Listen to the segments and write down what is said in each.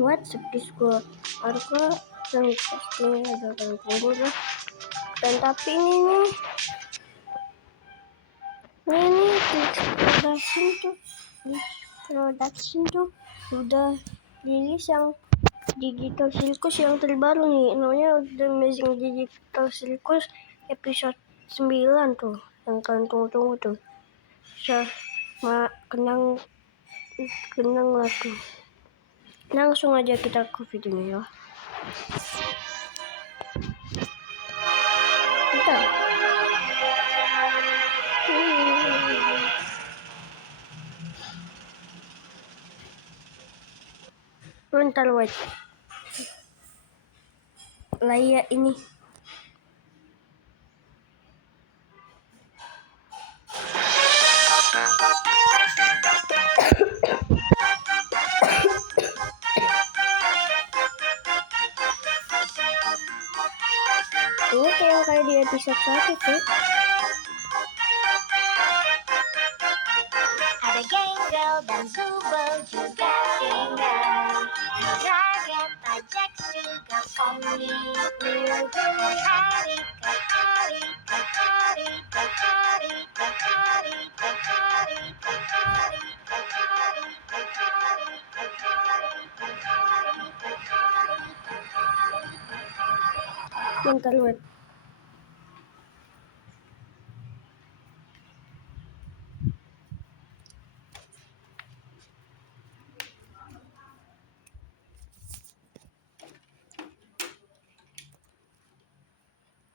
WhatsApp di sekolah arka yang pastinya ada kan tunggu. Dan tapi ini production tuh udah rilis yang Digital Circus yang terbaru nih, namanya The Amazing Digital Circus episode 9 tuh, yang kalian tunggu-tunggu tuh. Kenang lah tuh. Langsung aja kita ke videonya ya. Bentar. Bentar, wait. Layak ini. Ini kayak di episode 1 tuh. Ada Gangle dan Zubel juga tinggal. Dragon Ajax juga Omni. Dari hari ke hari ke hari ke hari ke hari ke hari ke hari ke hari ke hari ke hari ke hari ke hari ke hari. Bentar, wait.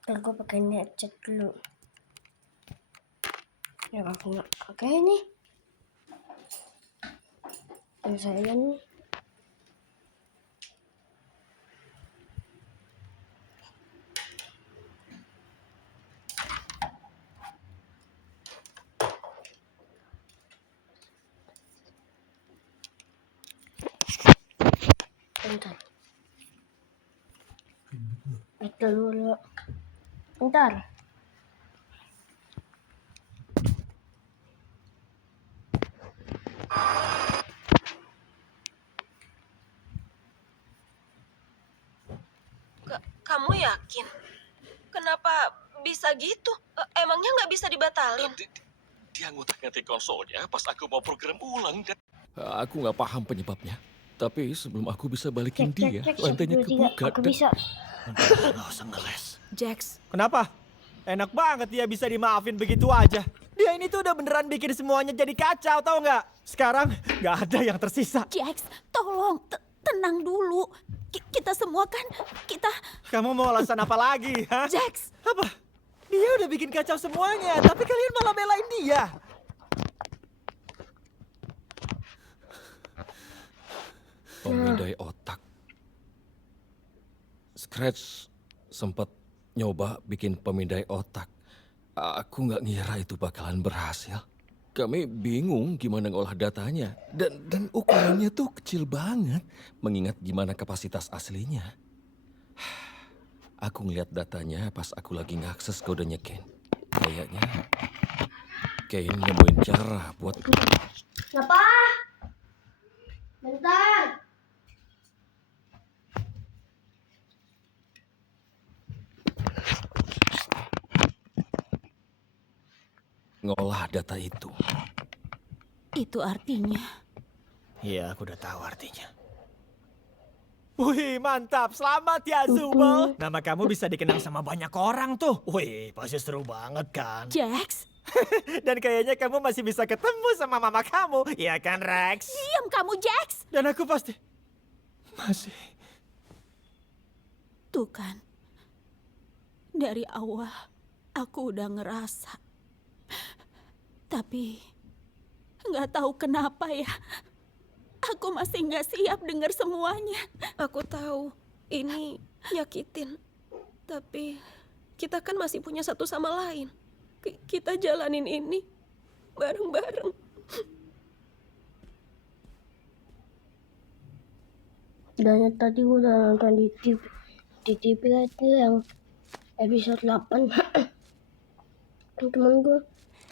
Ntar gue pakai headset dulu. Ya aku nggak pakai nih. Dan saya nih. Bentar. Itu dulu. Bentar. Kamu yakin? Kenapa bisa gitu? Emangnya nggak bisa dibatalin? Dia ngutak-ngatik konsolnya pas aku mau program ulang dan Aku nggak paham penyebabnya. Tapi sebelum aku bisa balikin dia, Cek, lantainya 1, 2, 3. kebuka. Aku bisa. nggak usah ngeles. Jax, Kenapa? Enak banget dia bisa dimaafin begitu aja. Dia ini tuh udah beneran bikin semuanya jadi kacau, tau nggak? Sekarang nggak ada yang tersisa. Jax, tolong tenang dulu. Kita semua kan, Kamu mau alasan apa lagi, hah? Jax. Apa? Dia udah bikin kacau semuanya, tapi kalian malah belain dia. Pemindai otak. Scratch sempat nyoba bikin pemindai otak. Aku nggak ngira itu bakalan berhasil. Kami bingung gimana ngolah datanya. Dan ukurannya tuh kecil banget. Mengingat gimana kapasitas aslinya. Aku ngeliat datanya pas aku lagi ngakses kodenya Kane. Kayaknya Kane nemuin cara buat... Apa? Bentar. ngolah data itu. Itu artinya. Iya, aku udah tahu artinya. Wih, mantap. Selamat ya, Zubel. Nama kamu bisa dikenang sama banyak orang tuh. Wih, pasti seru banget kan? Jax, Dan kayaknya kamu masih bisa ketemu sama mama kamu. Iya kan, Rex? diam kamu, Jax. Dan aku pasti masih... Tuh kan. Dari awal aku udah ngerasa. Tapi nggak tahu kenapa ya. Aku masih nggak siap dengar semuanya. aku tahu ini nyakitin. Tapi kita kan masih punya satu sama lain. Kita jalanin ini bareng-bareng. Dan tadi gue udah nonton di TV itu yang episode 8. Temen gue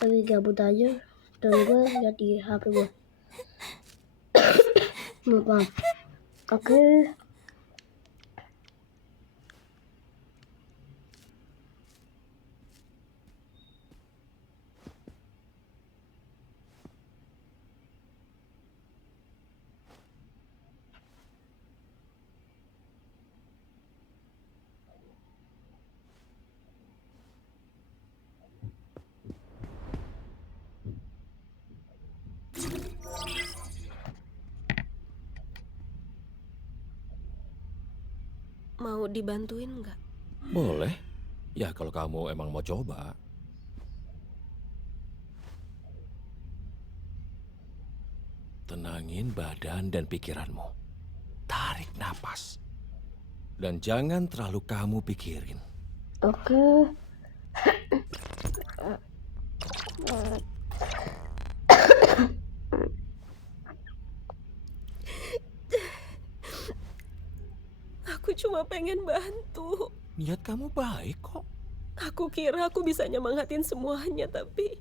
lagi gabut aja. Dan gue liat di HP gue. Maaf. Oke. Mau dibantuin nggak? Boleh. Ya kalau kamu emang mau coba. Tenangin badan dan pikiranmu. Tarik napas. Dan jangan terlalu kamu pikirin. Oke. Aku cuma pengen bantu. Niat kamu baik kok. Aku kira aku bisa nyemangatin semuanya, tapi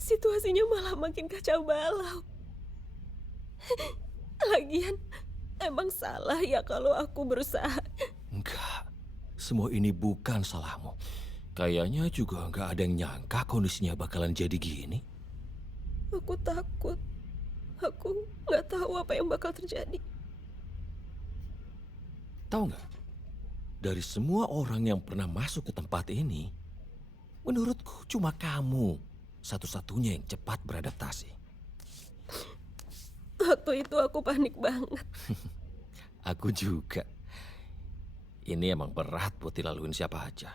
situasinya malah makin kacau balau. Lagian, emang salah ya kalau aku berusaha. Enggak. Semua ini bukan salahmu. Kayaknya juga nggak ada yang nyangka kondisinya bakalan jadi gini. Aku takut. Aku nggak tahu apa yang bakal terjadi. Tahu nggak? Dari semua orang yang pernah masuk ke tempat ini, menurutku cuma kamu satu-satunya yang cepat beradaptasi. Waktu itu aku panik banget. Aku juga. Ini emang berat buat dilaluin siapa aja.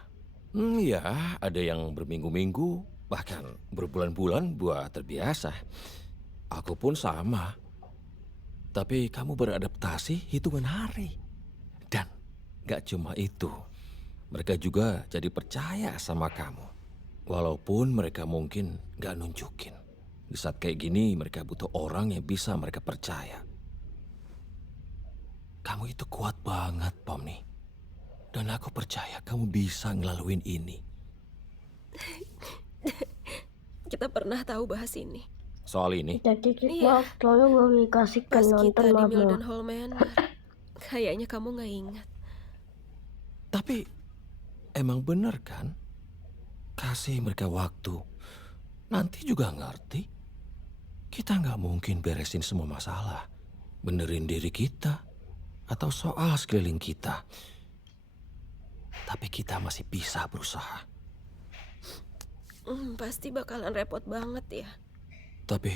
Ya, ada yang berminggu-minggu, bahkan berbulan-bulan buat terbiasa. Aku pun sama. Tapi kamu beradaptasi hitungan hari. Dan gak cuma itu, mereka juga jadi percaya sama kamu. Walaupun mereka mungkin gak nunjukin. Di saat kayak gini mereka butuh orang yang bisa mereka percaya. Kamu itu kuat banget, Pomni. Dan aku percaya kamu bisa ngelaluin ini. Kita pernah tahu bahas ini. Soal ini, Jadi kita Iya. selalu mau dikasihkan Pas kita nonton di mama. Milden Hall Manor. Kayaknya kamu nggak ingat. tapi emang bener kan? Kasih mereka waktu. Nanti juga ngerti. Kita nggak mungkin beresin semua masalah. Benerin diri kita. Atau soal sekeliling kita. Tapi kita masih bisa berusaha. Pasti bakalan repot banget ya. Tapi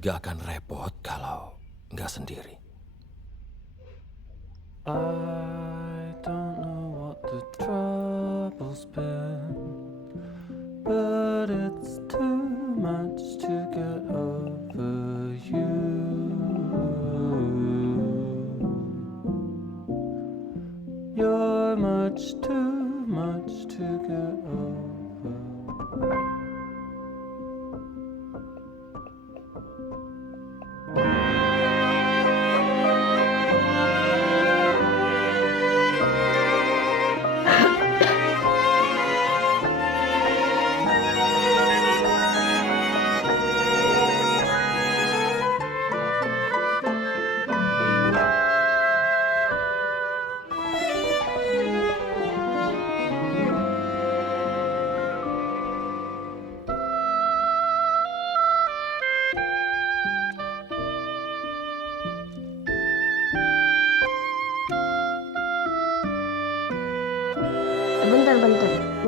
gak akan repot kalau nggak sendiri. I don't know what the trouble's been, but it's too much to get over you. You're much too much to get over.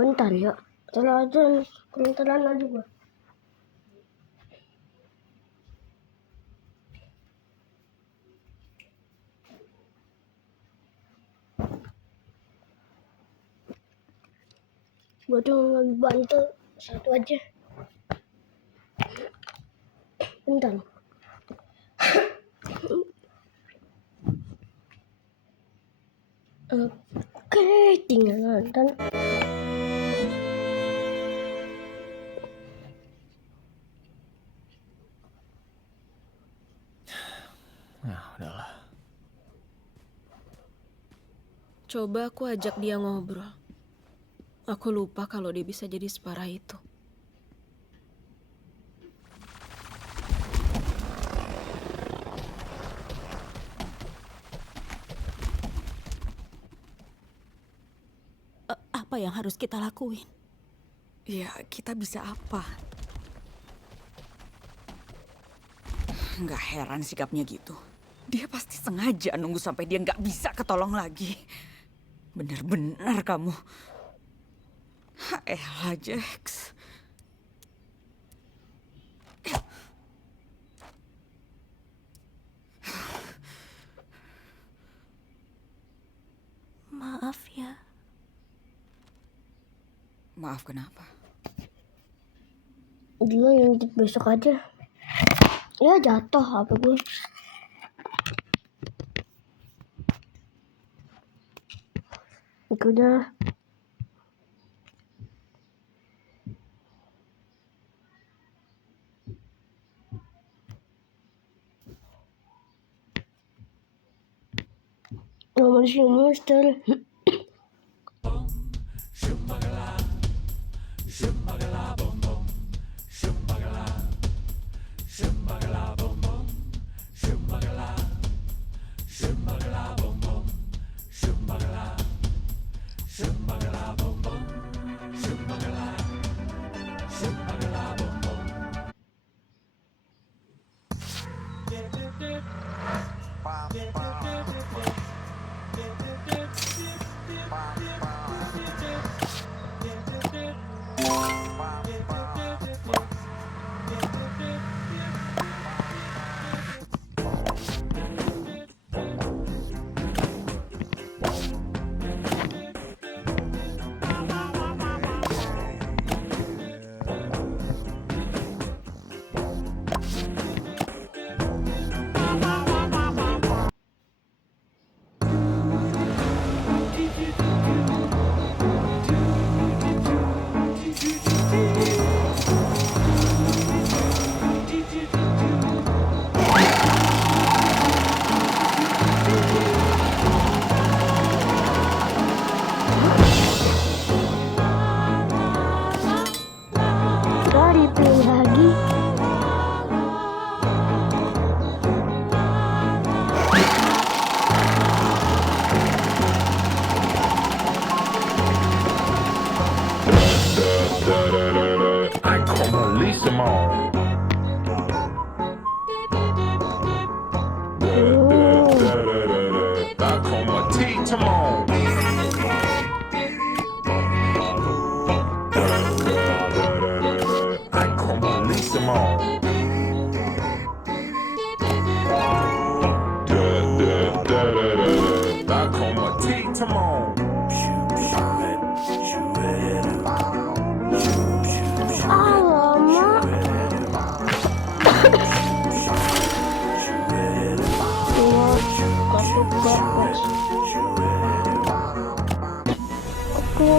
Bentar ya. Bentar aja, bentaran aja gua. Gua cuma bantu satu aja. Bentar. Oke, tinggal nonton. Nah, udahlah. Coba aku ajak dia ngobrol. Aku lupa kalau dia bisa jadi separah itu. apa yang harus kita lakuin. Ya, kita bisa apa? Nggak heran sikapnya gitu. Dia pasti sengaja nunggu sampai dia nggak bisa ketolong lagi. Bener-bener kamu. Elah, Jax. Maaf ya. Maaf kenapa? Dia lanjut besok aja. Ya jatuh HP gue. Udah. Nomor si monster. Dari pilih lagi. I come release them all. I come my teeth them all. I come release them all. I come my teeth them all. Alamak. Oke.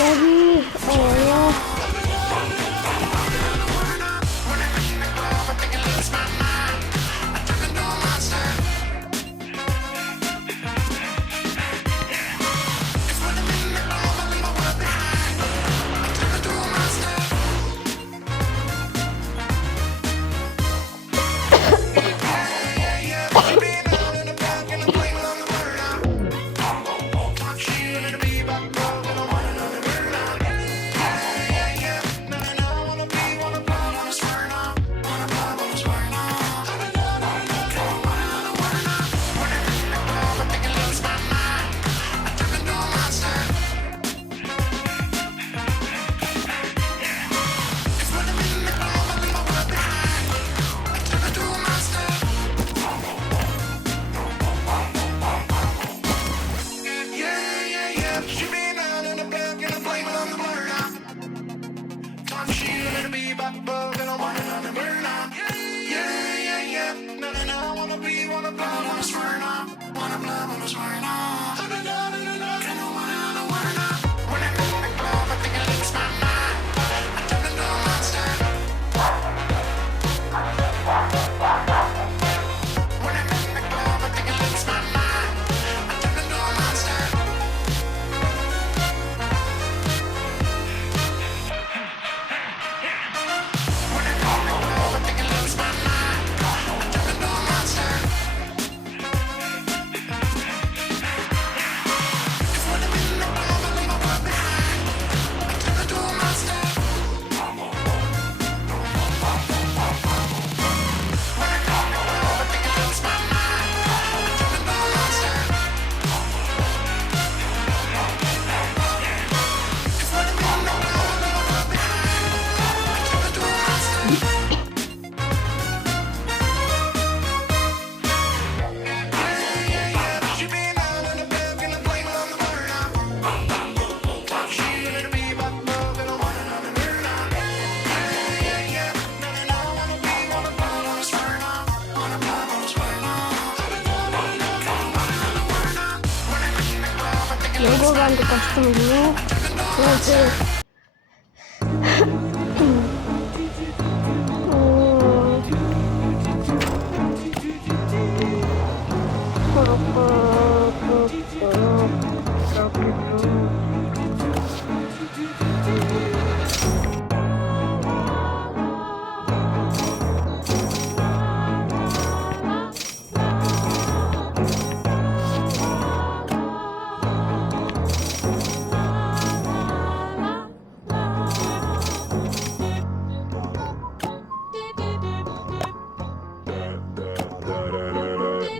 Jadi, oh ya. Ya gue ganti kostum dulu. Oke.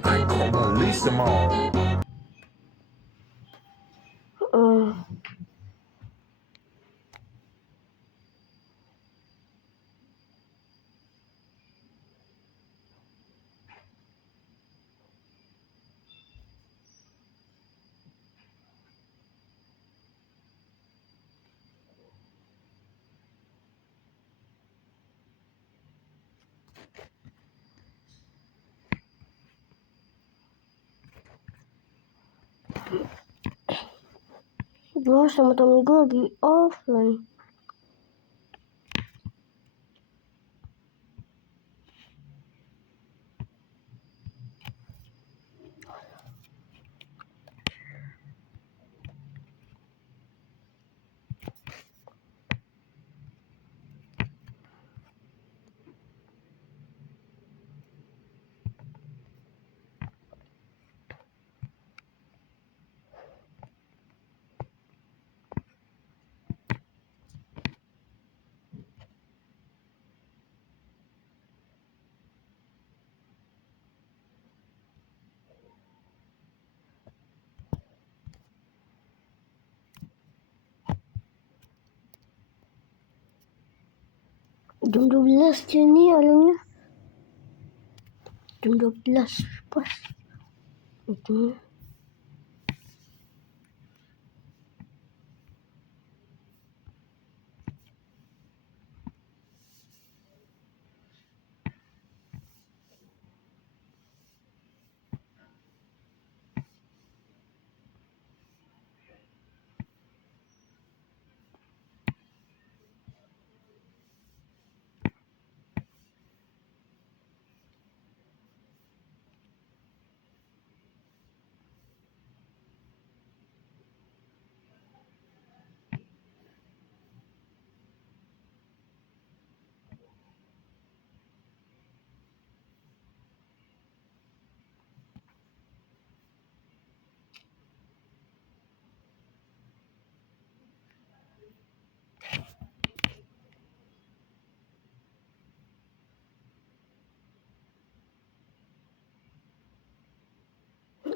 I come release them all. Gue sama temen gue lagi offline. Jam 12 sini alamnya. Jam 12 pas. Itu.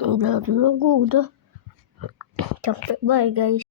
Udah dulu gue udah capek, bye guys.